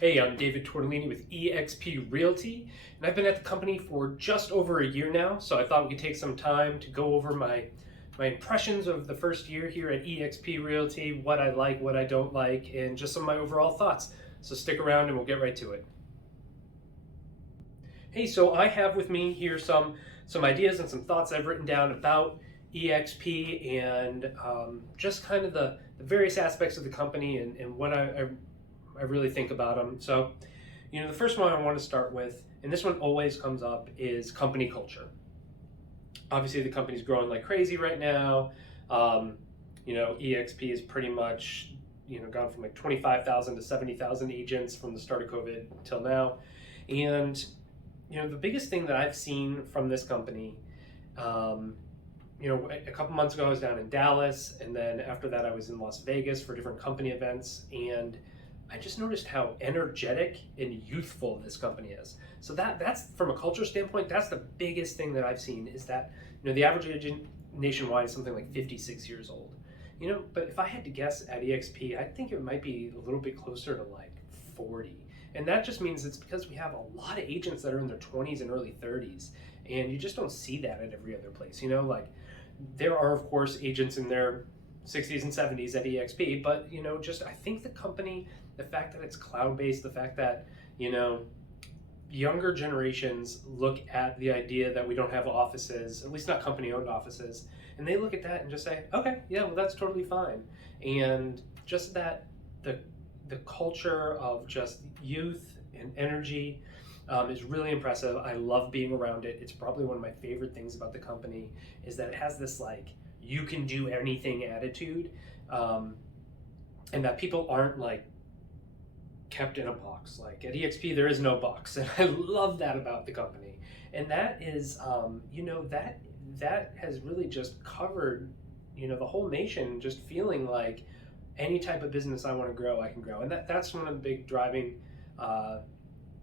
Hey, I'm David Tortellini with Exp Realty, and I've been at the company for just over a year now, so I thought we could take some time to go over my impressions of the first year here at Exp Realty, what I like, what I don't like, and just some of my overall thoughts. So stick around and we'll get right to it. Hey, so I have with me here some ideas and some thoughts I've written down about EXP and just kind of the various aspects of the company and what I really think about them. So, the first one I want to start with, and this one always comes up, is company culture. Obviously, the company's growing like crazy right now. EXP is pretty much, gone from like 25,000 to 70,000 agents from the start of COVID till now. And, the biggest thing that I've seen from this company, a couple months ago I was down in Dallas, and then after that I was in Las Vegas for different company events, and I just noticed how energetic and youthful this company is. So that's from a culture standpoint, that's the biggest thing that I've seen is that, the average agent nationwide is something like 56 years old. But if I had to guess at EXP, I think it might be a little bit closer to like 40. And that just means it's because we have a lot of agents that are in their 20s and early 30s. And you just don't see that at every other place. Like there are, of course, agents in their 60s and 70s at EXP, but I think the company, the fact that it's cloud-based, the fact that younger generations look at the idea that we don't have offices, at least not company-owned offices, and they look at that and just say, okay, yeah, well, that's totally fine. And just that the culture of just youth and energy is really impressive. I love being around it. It's probably one of my favorite things about the company is that it has this like you can do anything attitude, and that people aren't like kept in a box. Like at EXP there is no box, and I love that about the company. And that is that has really just covered the whole nation, just feeling like any type of business I want to grow, I can grow. And that's one of the big driving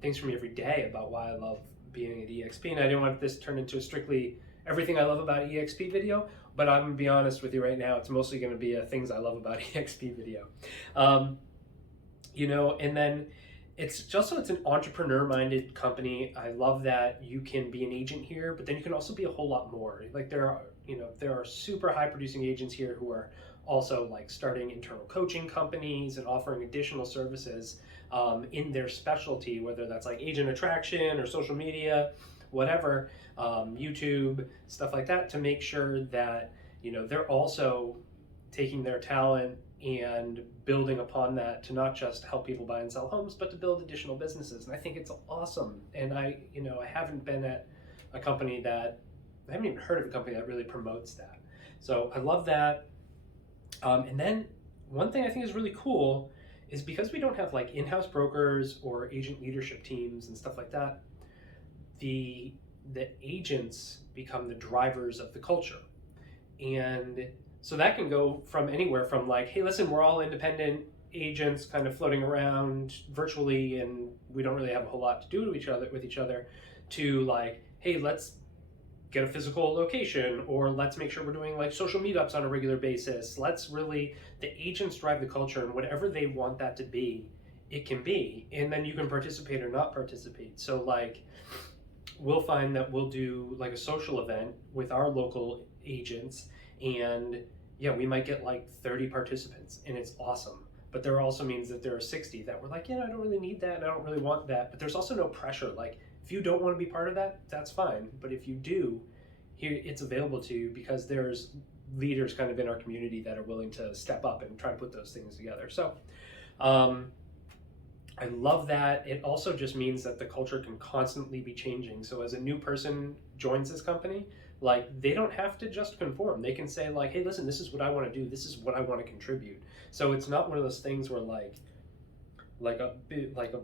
things for me every day about why I love being at EXP. And I didn't want this to turn into a strictly everything I love about EXP video, but I'm gonna be honest with you right now, it's mostly gonna be a things I love about EXP video. And then it's an entrepreneur-minded company. I love that you can be an agent here, but then you can also be a whole lot more. Like there are super high-producing agents here who are also like starting internal coaching companies and offering additional services in their specialty, whether that's like agent attraction or social media, whatever, YouTube, stuff like that, to make sure that they're also taking their talent and building upon that to not just help people buy and sell homes, but to build additional businesses. And I think it's awesome. And I haven't been at a company that, I haven't even heard of a company that really promotes that. So I love that. And then one thing I think is really cool is because we don't have like in-house brokers or agent leadership teams and stuff like that, the agents become the drivers of the culture. And so that can go from anywhere from like, hey, listen, we're all independent agents kind of floating around virtually and we don't really have a whole lot to do with each other, to like, hey, let's get a physical location, or let's make sure we're doing like social meetups on a regular basis. The agents drive the culture, and whatever they want that to be, it can be. And then you can participate or not participate. So like, we'll find that we'll do like a social event with our local agents, and yeah, we might get like 30 participants, and it's awesome. But there also means that there are 60 that we're like, yeah, I don't really need that, and I don't really want that. But there's also no pressure. Like, if you don't want to be part of that, that's fine. But if you do, here it's available to you because there's leaders kind of in our community that are willing to step up and try to put those things together. So I love that. It also just means that the culture can constantly be changing. So as a new person joins this company, like they don't have to just conform. They can say like, hey, listen, this is what I want to do. This is what I want to contribute. So it's not one of those things where like a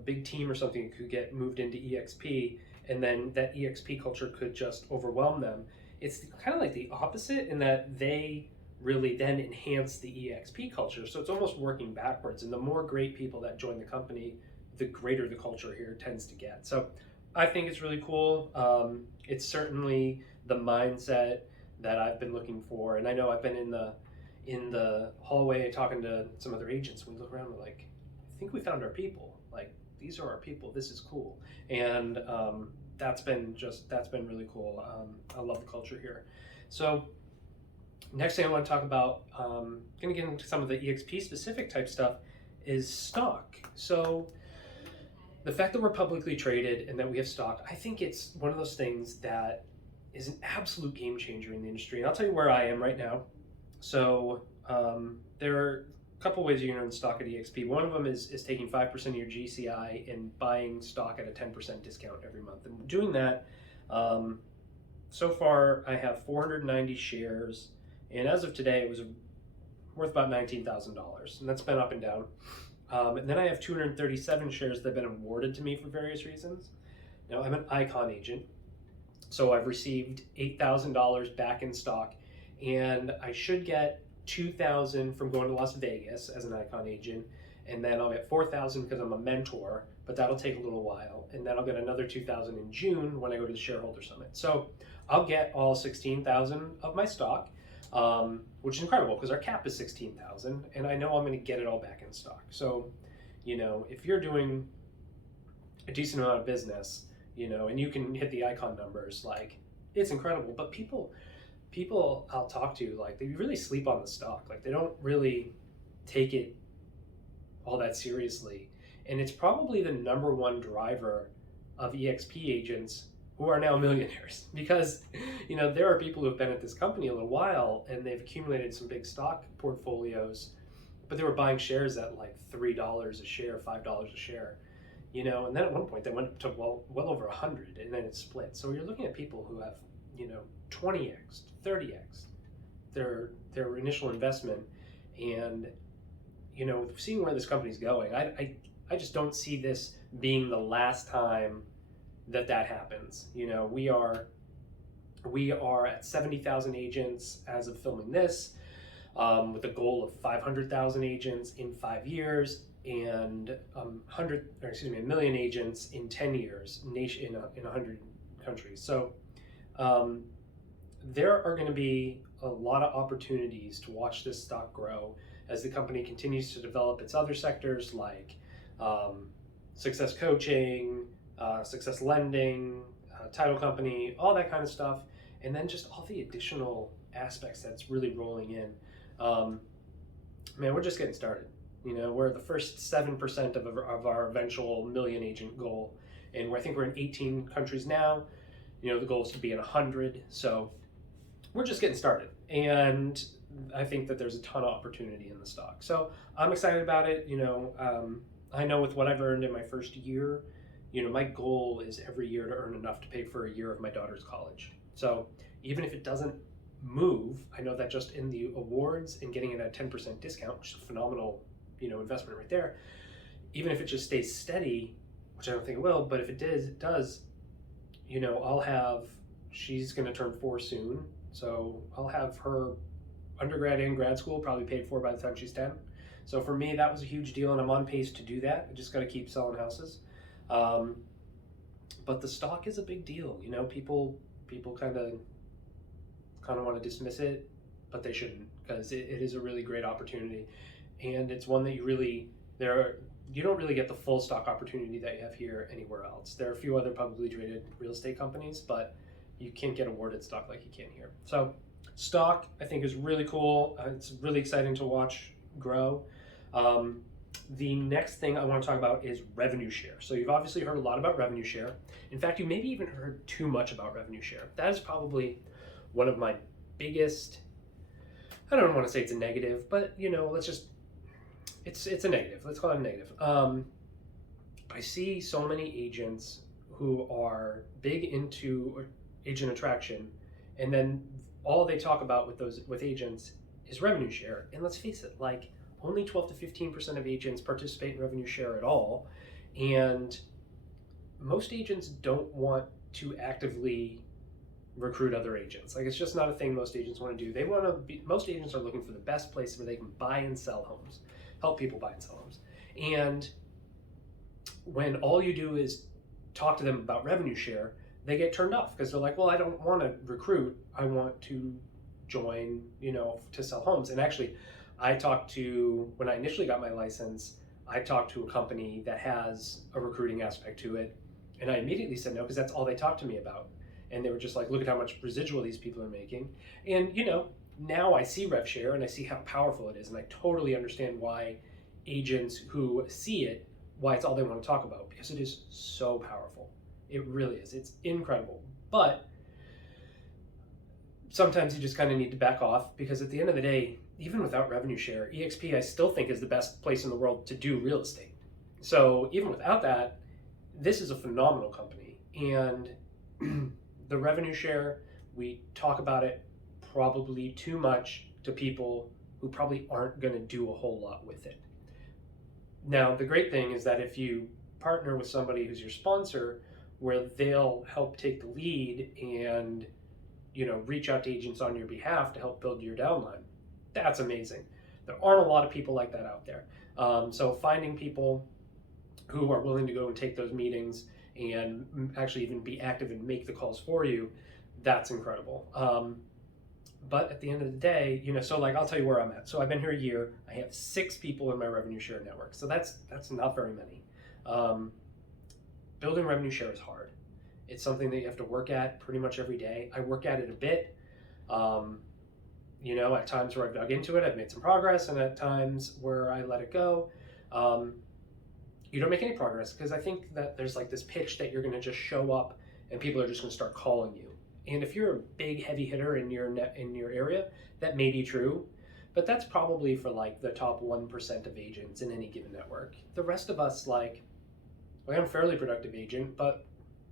big team or something could get moved into EXP, and then that EXP culture could just overwhelm them. It's kind of like the opposite in that they really then enhance the EXP culture. So it's almost working backwards. And the more great people that join the company, the greater the culture here tends to get. So I think it's really cool. It's certainly the mindset that I've been looking for. And I know I've been in the hallway talking to some other agents. We look around, we're like, I think we found our people. Like, these are our people. This is cool. And that's been really cool. I love the culture here. So next thing I want to talk about, going to get into some of the EXP specific type stuff, is stock. So the fact that we're publicly traded and that we have stock, I think it's one of those things that is an absolute game changer in the industry. And I'll tell you where I am right now. So there are a couple ways you can earn stock at EXP. One of them is taking 5% of your GCI and buying stock at a 10% discount every month. And doing that, so far I have 490 shares. And as of today, it was worth about $19,000. And that's been up and down. And then I have 237 shares that have been awarded to me for various reasons. Now, I'm an Icon agent, so I've received $8,000 back in stock, and I should get $2,000 from going to Las Vegas as an Icon agent, and then I'll get $4,000 because I'm a mentor, but that'll take a little while, and then I'll get another $2,000 in June when I go to the Shareholder Summit. So I'll get all $16,000 of my stock, which is incredible because our cap is $16,000, and I know I'm going to get it all back in stock. So, if you're doing a decent amount of business, and you can hit the Icon numbers, like, it's incredible. But people I'll talk to, like, they really sleep on the stock. Like, they don't really take it all that seriously. And it's probably the number one driver of EXP agents who are now millionaires, because there are people who have been at this company a little while and they've accumulated some big stock portfolios, but they were buying shares at like $3 a share, $5 a share, and then at one point they went to well over 100, and then it split. So you're looking at people who have 20x, 30x their initial investment, and seeing where this company's going, I just don't see this being the last time that happens. We are at 70,000 agents as of filming this, with a goal of 500,000 agents in 5 years, and a million agents in 10 years, in 100 countries. So there are going to be a lot of opportunities to watch this stock grow as the company continues to develop its other sectors, like success coaching, success lending, title company, all that kind of stuff, and then just all the additional aspects that's really rolling in. Man, we're just getting started. We're the first 7% of our eventual million agent goal, and I think we're in 18 countries now. The goal is to be in 100, so we're just getting started, and I think that there's a ton of opportunity in the stock. So I'm excited about it. I know with what I've earned in my first year, my goal is every year to earn enough to pay for a year of my daughter's college. So even if it doesn't move, I know that just in the awards and getting it at a 10% discount, which is a phenomenal, investment right there, even if it just stays steady, which I don't think it will, but if it does, she's going to turn 4 soon. So I'll have her undergrad and grad school probably paid for by the time she's 10. So for me, that was a huge deal, and I'm on pace to do that. I just got to keep selling houses. But the stock is a big deal. People kind of want to dismiss it, but they shouldn't, because it is a really great opportunity, and it's one that you don't really get the full stock opportunity that you have here anywhere else. There are a few other publicly traded real estate companies, but you can't get awarded stock like you can here. So stock, I think, is really cool. It's really exciting to watch grow. The next thing I want to talk about is revenue share. So you've obviously heard a lot about revenue share. In fact, you maybe even heard too much about revenue share. That is probably one of my biggest, I don't want to say it's a negative, but it's a negative. Let's call it a negative. I see so many agents who are big into agent attraction, and then all they talk about with agents is revenue share. And let's face it, like, only 12 to 15% of agents participate in revenue share at all, and most agents don't want to actively recruit other agents. Like, it's just not a thing most agents want to do. Most agents are looking for the best place where they can buy and sell homes, help people buy and sell homes. And when all you do is talk to them about revenue share, they get turned off because they're like, well, I don't want to recruit. I want to join, to sell homes. And actually, when I initially got my license, I talked to a company that has a recruiting aspect to it, and I immediately said no because that's all they talked to me about. And they were just like, look at how much residual these people are making. And now I see rev share and I see how powerful it is, and I totally understand why agents who see it, why it's all they want to talk about, because it is so powerful. It really is. It's incredible. But sometimes you just kind of need to back off, because at the end of the day, even without revenue share, EXP I still think is the best place in the world to do real estate. So even without that, this is a phenomenal company. And the revenue share, we talk about it probably too much to people who probably aren't going to do a whole lot with it. Now, the great thing is that if you partner with somebody who's your sponsor, where they'll help take the lead and reach out to agents on your behalf to help build your downline, that's amazing. There aren't a lot of people like that out there. So finding people who are willing to go and take those meetings and actually even be active and make the calls for you, that's incredible. But at the end of the day, so like I'll tell you where I'm at. So I've been here a year. I have 6 people in my revenue share network. So that's not very many. Building revenue share is hard. It's something that you have to work at pretty much every day. I work at it a bit. At times where I've dug into it, I've made some progress, and at times where I let it go, you don't make any progress, because I think that there's like this pitch that you're going to just show up and people are just going to start calling you. And if you're a big heavy hitter in your area, that may be true, but that's probably for like the top 1% of agents in any given network. The rest of us, I'm a fairly productive agent,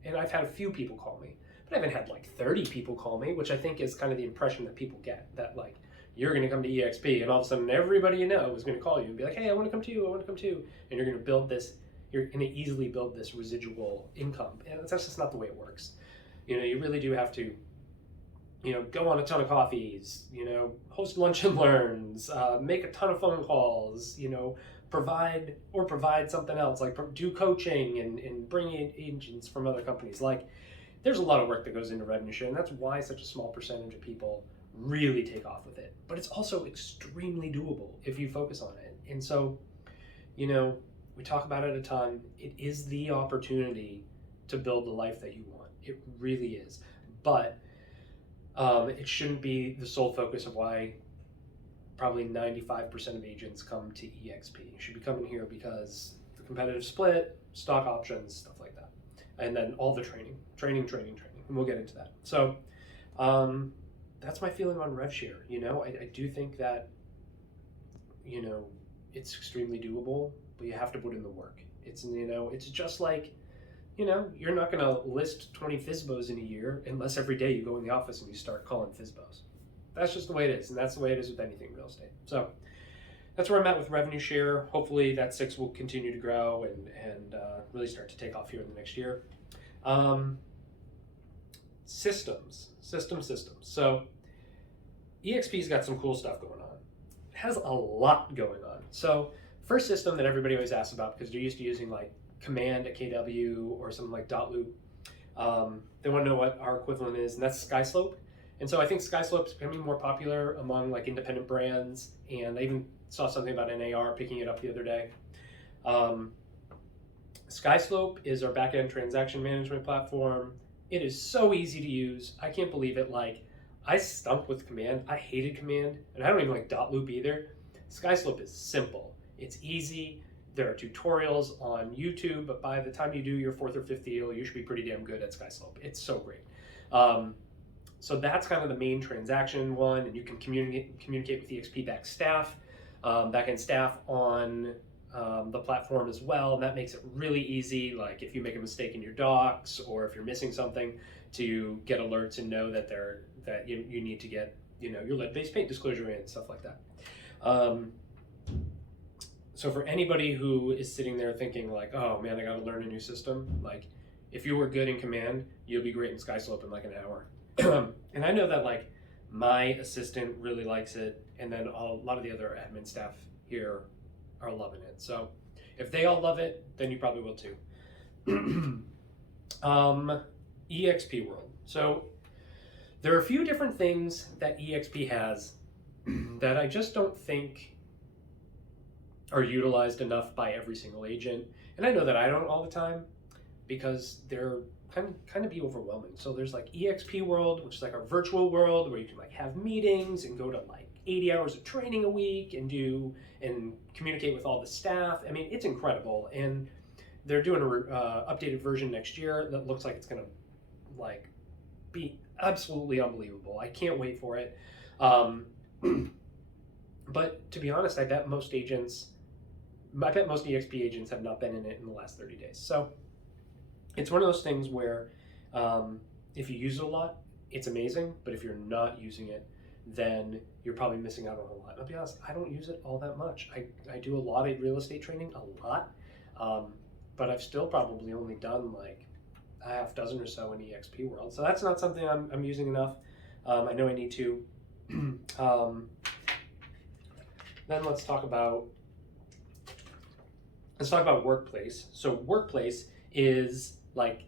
and I've had a few people call me, but I haven't had like 30 people call me, which I think is kind of the impression that people get, that like you're going to come to EXP and all of a sudden everybody you know is going to call you and be like, hey, I want to come to you, and you're going to build this. You're going to easily build this residual income, and that's just not the way it works. You really do have to, go on a ton of coffees, host lunch and learns, make a ton of phone calls, provide something else, like do coaching and bring in agents from other companies. Like, there's a lot of work that goes into revenue share, and that's why such a small percentage of people really take off with it. But it's also extremely doable if you focus on it. And so, we talk about it a ton. It is the opportunity to build the life that you want. It really is. But it shouldn't be the sole focus of why probably 95% of agents come to EXP. You should be coming here because the competitive split, stock options, stuff like that. And then all the training. And we'll get into that. So that's my feeling on rev share. I do think that, it's extremely doable, but you have to put in the work. It's just like, you're not going to list 20 FSBOs in a year unless every day you go in the office and you start calling FSBOs. That's just the way it is, and that's the way it is with anything real estate. So that's where I'm at with revenue share. Hopefully that 6 will continue to grow and really start to take off here in the next year. Systems. So EXP's got some cool stuff going on. It has a lot going on. So first system that everybody always asks about, because they're used to using like Command at KW or something like Dotloop. They want to know what our equivalent is, and that's SkySlope. And so I think SkySlope is becoming more popular among like independent brands, and I even saw something about NAR picking it up the other day. SkySlope is our back-end transaction management platform. It is so easy to use. I can't believe it. Like, I stunk with Command. I hated Command, and I don't even like Dotloop either. SkySlope is simple. It's easy. There are tutorials on YouTube, but by the time you do your 4th or 5th deal, you should be pretty damn good at SkySlope. It's so great. So that's kind of the main transaction one, and you can communicate with the EXP back-end staff on the platform as well, and that makes it really easy. Like if you make a mistake in your docs or if you're missing something, to get alerts and know that you need to get your lead-based paint disclosure in and stuff like that. So for anybody who is sitting there thinking like, oh man, I got to learn a new system, like if you were good in Command, you'll be great in SkySlope in like an hour. And I know that like my assistant really likes it, and then a lot of the other admin staff here are loving it. So if they all love it, then you probably will too. Exp World. So there are a few different things that EXP has that I just don't think are utilized enough by every single agent. And I know that I don't all the time because they're kind of be overwhelming. So there's like Exp World, which is like our virtual world where you can like have meetings and go to like 80 hours of training a week and communicate with all the staff. I mean, it's incredible. And they're doing a updated version next year that looks like it's going to like be absolutely unbelievable. I can't wait for it. But to be honest, I bet most EXP agents have not been in it in the last 30 days. So it's one of those things where if you use it a lot, it's amazing. But if you're not using it, then you're probably missing out on a lot. I'll be honest, I don't use it all that much. I do a lot of real estate training, a lot. But I've still probably only done like a half dozen or so in Exp World. So that's not something I'm using enough. I know I need to. Then let's talk about Workplace. So Workplace is like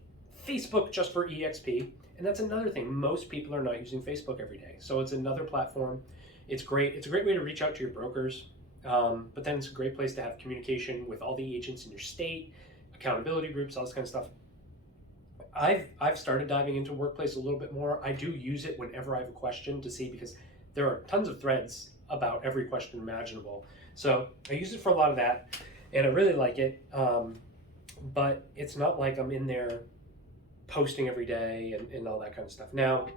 Facebook just for EXP. And that's another thing. Most people are not using Facebook every day. So it's another platform. It's great. It's a great way to reach out to your brokers. But then it's a great place to have communication with all the agents in your state, accountability groups, all this kind of stuff. I've started diving into Workplace a little bit more. I do use it whenever I have a question to see, because there are tons of threads about every question imaginable. So I use it for a lot of that, and I really like it. But it's not like I'm in there posting every day and all that kind of stuff. Now,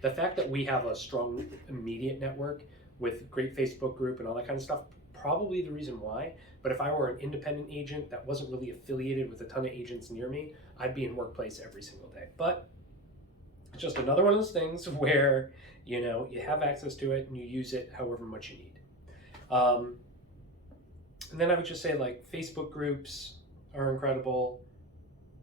the fact that we have a strong immediate network with great Facebook group and all that kind of stuff, probably the reason why. But if I were an independent agent that wasn't really affiliated with a ton of agents near me, I'd be in Workplace every single day. But it's just another one of those things where, you have access to it and you use it however much you need. And then I would just say, like, Facebook groups are incredible.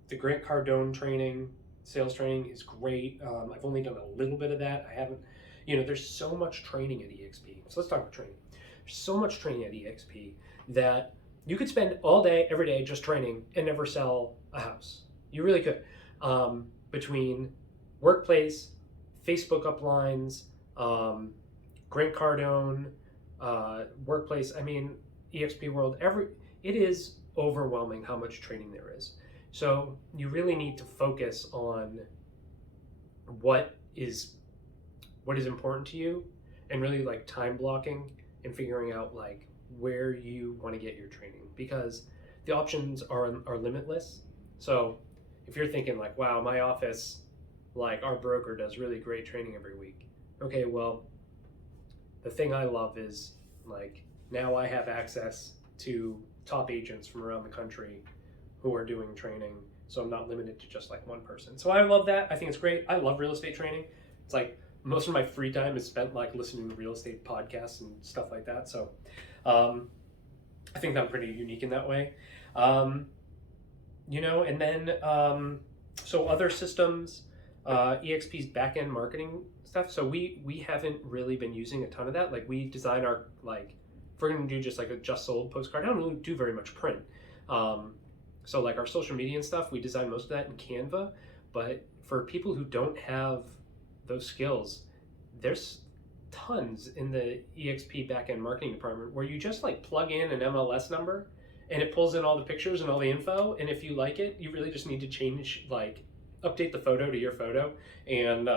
The Grant Cardone training, sales training, is great. I've only done a little bit of that. I haven't, there's so much training at EXP. So let's talk about training. There's so much training at EXP that you could spend all day, every day, just training and never sell a house. You really could. Between Workplace, Facebook uplines, Grant Cardone, Workplace, EXP World, it is overwhelming how much training there is. So you really need to focus on what is important to you, and really like time blocking and figuring out like where you want to get your training, because the options are limitless. So if you're thinking like, wow, my office, like our broker does really great training every week. Okay, well, the thing I love is like now I have access to top agents from around the country who are doing training, so I'm not limited to just like one person. So I love that. I think it's great. I love real estate training. It's like most of my free time is spent like listening to real estate podcasts and stuff like that. So I think that I'm pretty unique in that way. And then so other systems, EXP's back-end marketing stuff. So we haven't really been using a ton of that. Like we design our, like, if we're gonna do just like a just sold postcard, I don't really do very much print. So like our social media and stuff, we design most of that in Canva. But for people who don't have those skills, there's tons in the EXP backend marketing department where you just like plug in an MLS number and it pulls in all the pictures and all the info. And if you like it, you really just need to update the photo to your photo and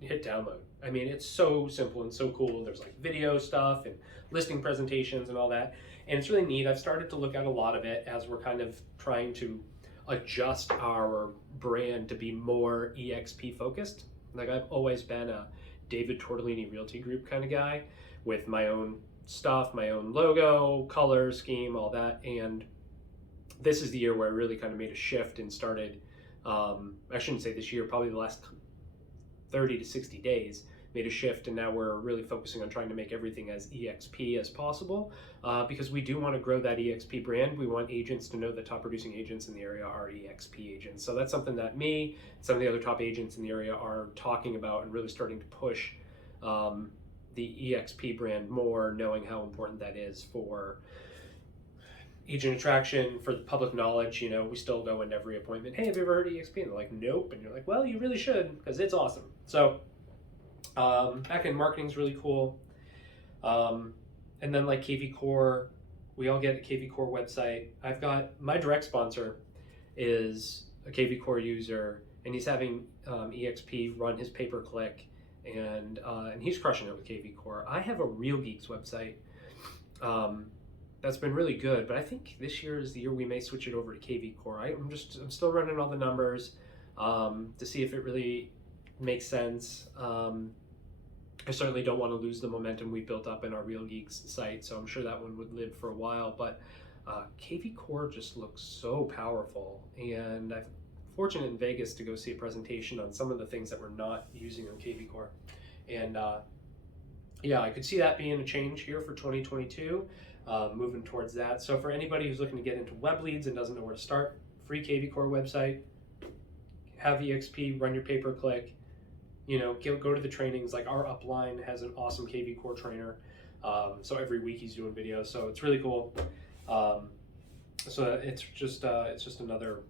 hit download. It's so simple and so cool. There's like video stuff and listing presentations and all that. And it's really neat. I've started to look at a lot of it as we're kind of trying to adjust our brand to be more EXP focused. Like I've always been a David Tortellini Realty Group kind of guy with my own stuff, my own logo, color scheme, all that. And this is the year where I really kind of made a shift and started, I shouldn't say this year, probably the last 30 to 60 days, made a shift, and now we're really focusing on trying to make everything as EXP as possible, because we do want to grow that EXP brand. We want agents to know the top producing agents in the area are EXP agents. So that's something that me, some of the other top agents in the area are talking about and really starting to push the EXP brand more, knowing how important that is for agent attraction, for the public knowledge. We still go into every appointment, hey, have you ever heard of EXP? And they're like, nope. And you're like, well, you really should, because it's awesome. So back-end marketing is really cool. And And then like KV Core, we all get a KV Core website. I've got my direct sponsor is a KV Core user, and he's having EXP run his pay-per-click, and he's crushing it with KV Core. I have a Real Geeks website um, that's been really good, but I think this year is the year we may switch it over to KV Core. I'm still running all the numbers to see if it really makes sense. I certainly don't want to lose the momentum we built up in our Real Geeks site, so I'm sure that one would live for a while. But KV Core just looks so powerful, and I'm fortunate in Vegas to go see a presentation on some of the things that we're not using on KV Core. And yeah, I could see that being a change here for 2022, moving towards that. So for anybody who's looking to get into web leads and doesn't know where to start, free KV Core website, have EXP, run your pay-per-click, go to the trainings. Like our upline has an awesome KV Core trainer. So every week he's doing videos. So it's really cool. So it's just another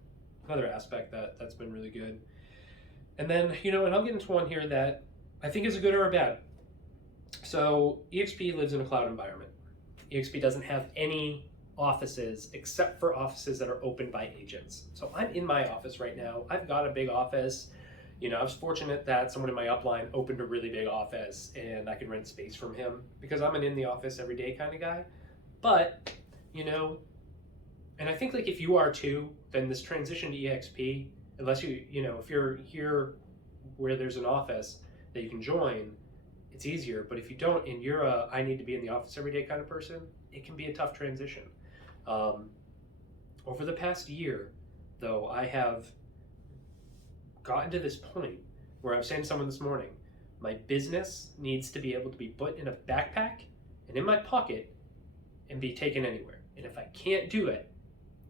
aspect that's been really good. And then, and I'll get into one here that I think is a good or a bad. So EXP lives in a cloud environment. EXP doesn't have any offices except for offices that are opened by agents. So I'm in my office right now. I've got a big office. I was fortunate that someone in my upline opened a really big office and I could rent space from him because I'm an in the office every day kind of guy. But, and I think like if you are too, then this transition to EXP, unless if you're here where there's an office that you can join, it's easier. But if you don't, and you're I need to be in the office every day kind of person, it can be a tough transition. Over the past year, though, I have gotten to this point where I was saying to someone this morning, my business needs to be able to be put in a backpack and in my pocket and be taken anywhere. And if I can't do it,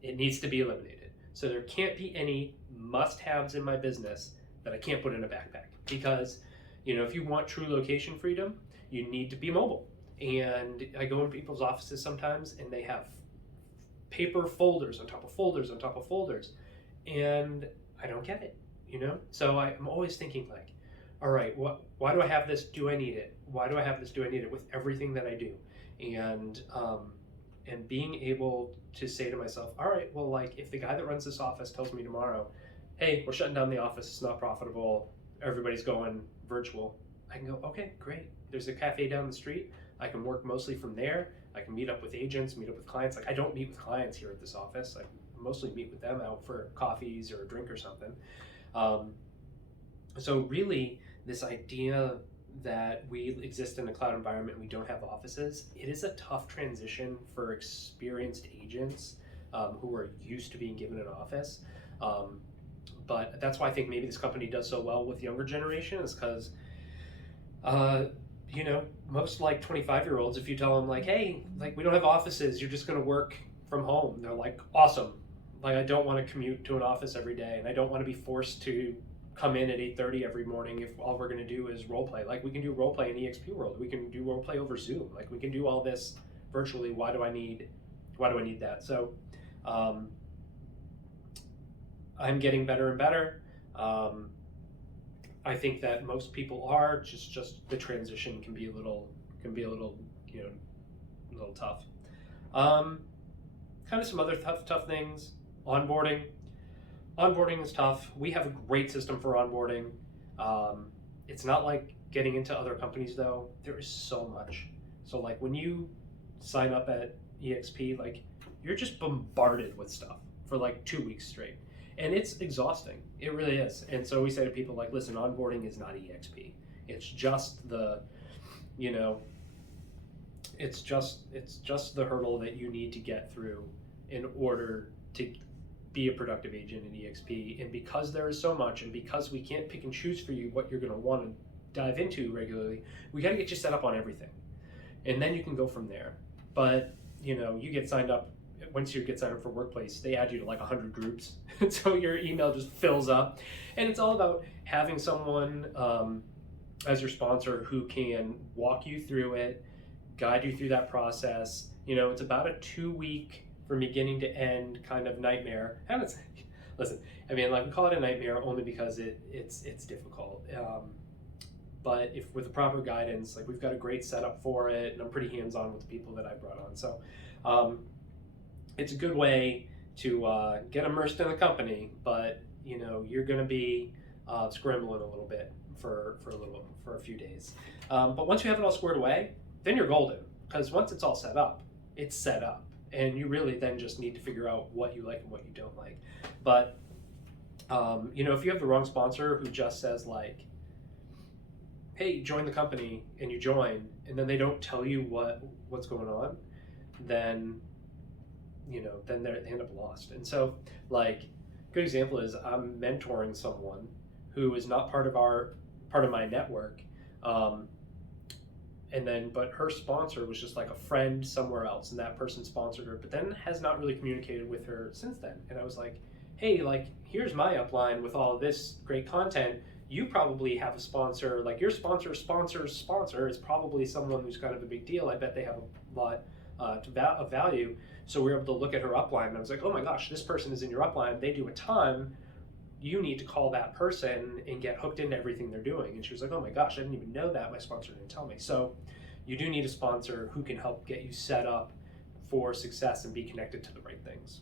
it needs to be eliminated. So there can't be any must-haves in my business that I can't put in a backpack because, if you want true location freedom, you need to be mobile. And I go in people's offices sometimes and they have paper folders on top of folders on top of folders. And I don't get it, So I'm always thinking like, all right, why do I have this? Do I need it? Why do I have this? Do I need it with everything that I do? And being able to say to myself, all right, well, like if the guy that runs this office tells me tomorrow, hey, we're shutting down the office, it's not profitable, everybody's going virtual, I can go, okay, great. There's a cafe down the street. I can work mostly from there. I can meet up with agents, meet up with clients. Like I don't meet with clients here at this office. I mostly meet with them out for coffees or a drink or something. So really this idea that we exist in a cloud environment and we don't have offices, it is a tough transition for experienced agents who are used to being given an office. But that's why I think maybe this company does so well with younger generation is because, most like 25-year-olds, if you tell them like, hey, like we don't have offices, you're just going to work from home. They're like, awesome. Like I don't want to commute to an office every day and I don't want to be forced to come in at 8:30 every morning if all we're going to do is role play. Like we can do role play in Exp World. We can do role play over Zoom. Like we can do all this virtually. Why do I need that? So I'm getting better and better. I think that most people are just the transition can be a little a little tough. Kind of some other tough things. Onboarding is tough. We have a great system for onboarding. It's not like getting into other companies though. There is so much. So like when you sign up at EXP, like you're just bombarded with stuff for like 2 weeks straight. And it's exhausting. It really is. And so we say to people like, listen, onboarding is not EXP. It's just it's just the hurdle that you need to get through in order to be a productive agent in EXP. And because there is so much, and because we can't pick and choose for you what you're going to want to dive into regularly, we got to get you set up on everything. And then you can go from there. But, you get signed up. Once you get signed up for Workplace, they add you to like 100 groups. And so your email just fills up. And it's all about having someone as your sponsor who can walk you through it, guide you through that process. It's about a 2-week from beginning to end kind of nightmare. And listen, I mean, like we call it a nightmare only because it's difficult. but if with the proper guidance, like we've got a great setup for it, and I'm pretty hands-on with the people that I brought on. So it's a good way to get immersed in the company, but you're going to be scrambling a little bit for a few days. But once you have it all squared away, then you're golden, because once it's all set up, it's set up, and you really then just need to figure out what you like and what you don't like. But if you have the wrong sponsor who just says like, hey, join the company, and you join, and then they don't tell you what's going on, then then they end up lost. And so, like, good example is I'm mentoring someone who is not part of my network, but her sponsor was just like a friend somewhere else, and that person sponsored her, but then has not really communicated with her since then. And I was like, hey, like, here's my upline with all this great content. You probably have a sponsor, like your sponsor's sponsor is probably someone who's kind of a big deal. I bet they have a lot of value. So we were able to look at her upline, and I was like, oh my gosh, this person is in your upline. They do a ton. You need to call that person and get hooked into everything they're doing. And she was like, oh my gosh, I didn't even know that. My sponsor didn't tell me. So you do need a sponsor who can help get you set up for success and be connected to the right things.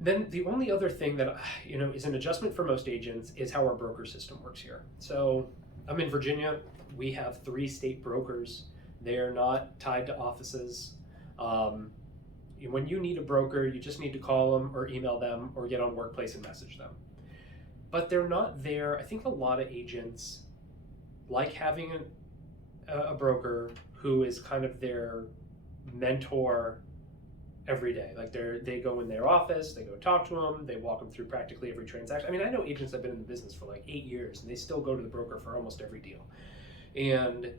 Then the only other thing that is an adjustment for most agents is how our broker system works here. So I'm in Virginia. We have 3 state brokers. They are not tied to offices. When you need a broker, you just need to call them or email them or get on Workplace and message them. But they're not there. I think a lot of agents like having a broker who is kind of their mentor every day. Like they go in their office, they go talk to them, they walk them through practically every transaction. I mean, I know agents that have been in the business for like 8 years, and they still go to the broker for almost every deal. And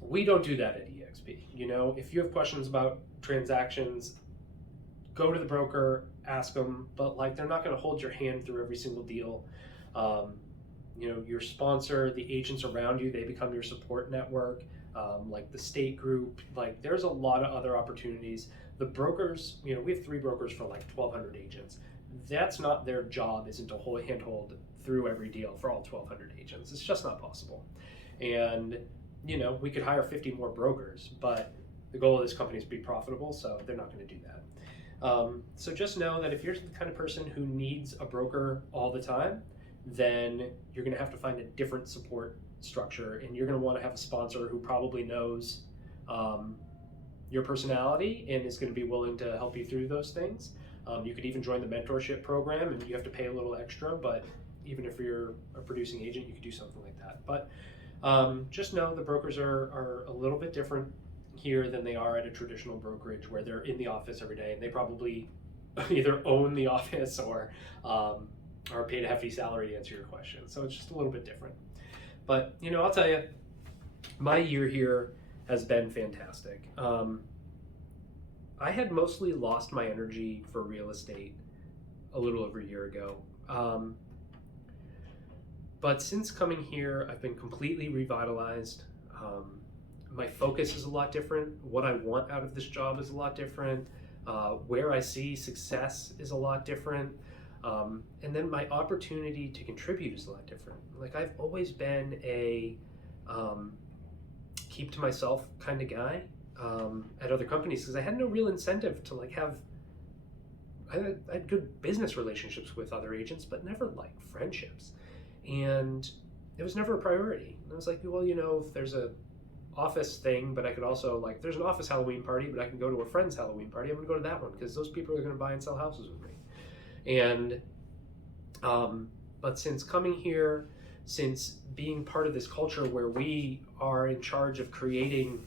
we don't do that at EXP. If you have questions about transactions, go to the broker, ask them, but like they're not going to hold your hand through every single deal. Your sponsor, the agents around you, they become your support network. Like the state group, like there's a lot of other opportunities. The brokers, we have 3 brokers for like 1,200 agents. That's not their job, isn't to handhold through every deal for all 1,200 agents. It's just not possible. And we could hire 50 more brokers, but the goal of this company is to be profitable, so they're not going to do that. So just know that if you're the kind of person who needs a broker all the time, then you're going to have to find a different support structure, and you're going to want to have a sponsor who probably knows your personality and is going to be willing to help you through those things. You could even join the mentorship program, and you have to pay a little extra, but even if you're a producing agent, you could do something like that. But just know the brokers are a little bit different here than they are at a traditional brokerage where they're in the office every day, and they probably either own the office or are paid a hefty salary to answer your question. So it's just a little bit different. But I'll tell you, my year here has been fantastic. I had mostly lost my energy for real estate a little over a year ago. But since coming here, I've been completely revitalized. My focus is a lot different. What I want out of this job is a lot different. Where I see success is a lot different. And then my opportunity to contribute is a lot different. Like I've always been a keep to myself kind of guy at other companies because I had no real incentive to like have. I had good business relationships with other agents, but never like friendships. And it was never a priority. And I was like, well, if there's a office thing, but I could also like, there's an office Halloween party, but I can go to a friend's Halloween party. I'm gonna go to that one because those people are gonna buy and sell houses with me. And, but since coming here, since being part of this culture where we are in charge of creating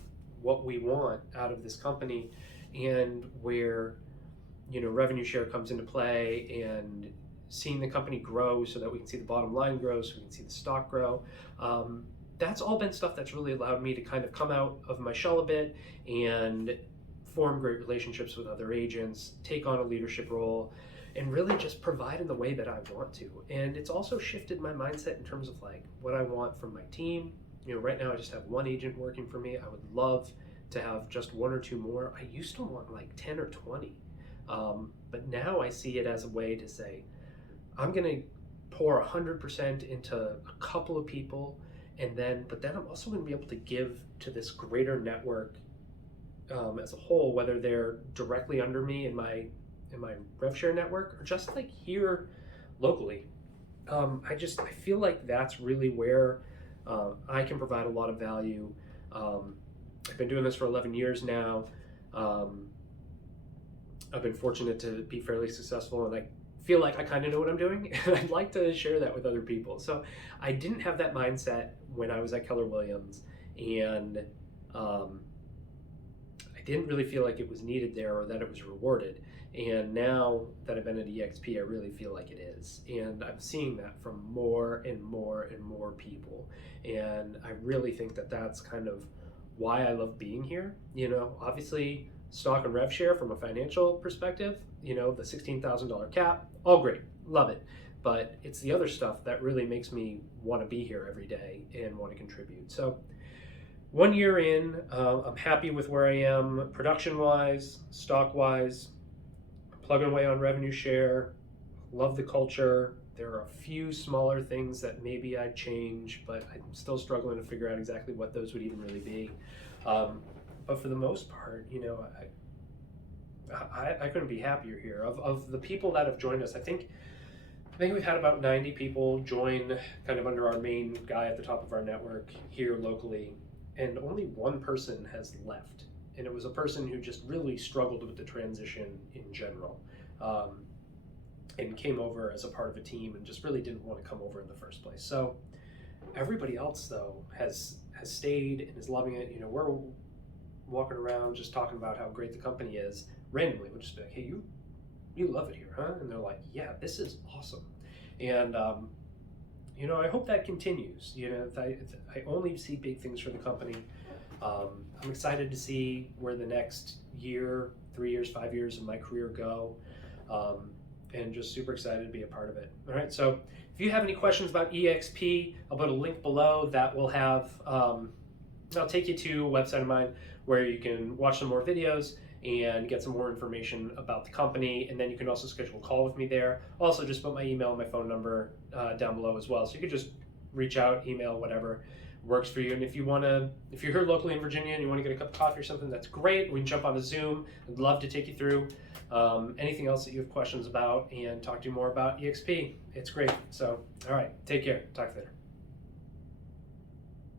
what we want out of this company and where, revenue share comes into play and seeing the company grow so that we can see the bottom line grow, so we can see the stock grow. That's all been stuff that's really allowed me to kind of come out of my shell a bit and form great relationships with other agents, take on a leadership role, and really just provide in the way that I want to. And it's also shifted my mindset in terms of like what I want from my team. Right now I just have 1 agent working for me. I would love to have just 1 or 2 more. I used to want like 10 or 20. But now I see it as a way to say, I'm gonna pour 100% into a couple of people, but then I'm also going to be able to give to this greater network as a whole, whether they're directly under me in my rev share network or just like here locally. I feel like that's really where I can provide a lot of value. I've been doing this for 11 years now. I've been fortunate to be fairly successful, and I feel like I kind of know what I'm doing, and I'd like to share that with other people. So I didn't have that mindset when I was at Keller Williams, and I didn't really feel like it was needed there or that it was rewarded. And now that I've been at EXP, I really feel like it is. And I'm seeing that from more and more and more people. And I really think that that's kind of why I love being here. Obviously, stock and rev share from a financial perspective, the $16,000 cap, all great, love it. But it's the other stuff that really makes me want to be here every day and want to contribute. So 1 year in, I'm happy with where I am production-wise, stock-wise, plugging away on revenue share, love the culture. There are a few smaller things that maybe I'd change, but I'm still struggling to figure out exactly what those would even really be. But for the most part, I couldn't be happier here. Of the people that have joined us, I think we've had about 90 people join kind of under our main guy at the top of our network here locally, and only one person has left. And it was a person who just really struggled with the transition in general, and came over as a part of a team and just really didn't want to come over in the first place. So everybody else, though, has stayed and is loving it. We're walking around just talking about how great the company is. Randomly, we'll just be like, hey, you love it here, huh? And they're like, yeah, this is awesome. And I hope that continues. I only see big things for the company. I'm excited to see where the next year, 3 years, 5 years of my career go, and just super excited to be a part of it. All right, so if you have any questions about EXP, I'll put a link below that will have, I'll take you to a website of mine where you can watch some more videos and get some more information about the company, and then you can also schedule a call with me there. Also, just put my email and my phone number down below as well, so you could just reach out, email, whatever works for you. And if you're here locally in Virginia and you want to get a cup of coffee or something, that's great. We can jump on a Zoom. I'd love to take you through anything else that you have questions about and talk to you more about EXP. It's great. So, all right, take care. Talk later.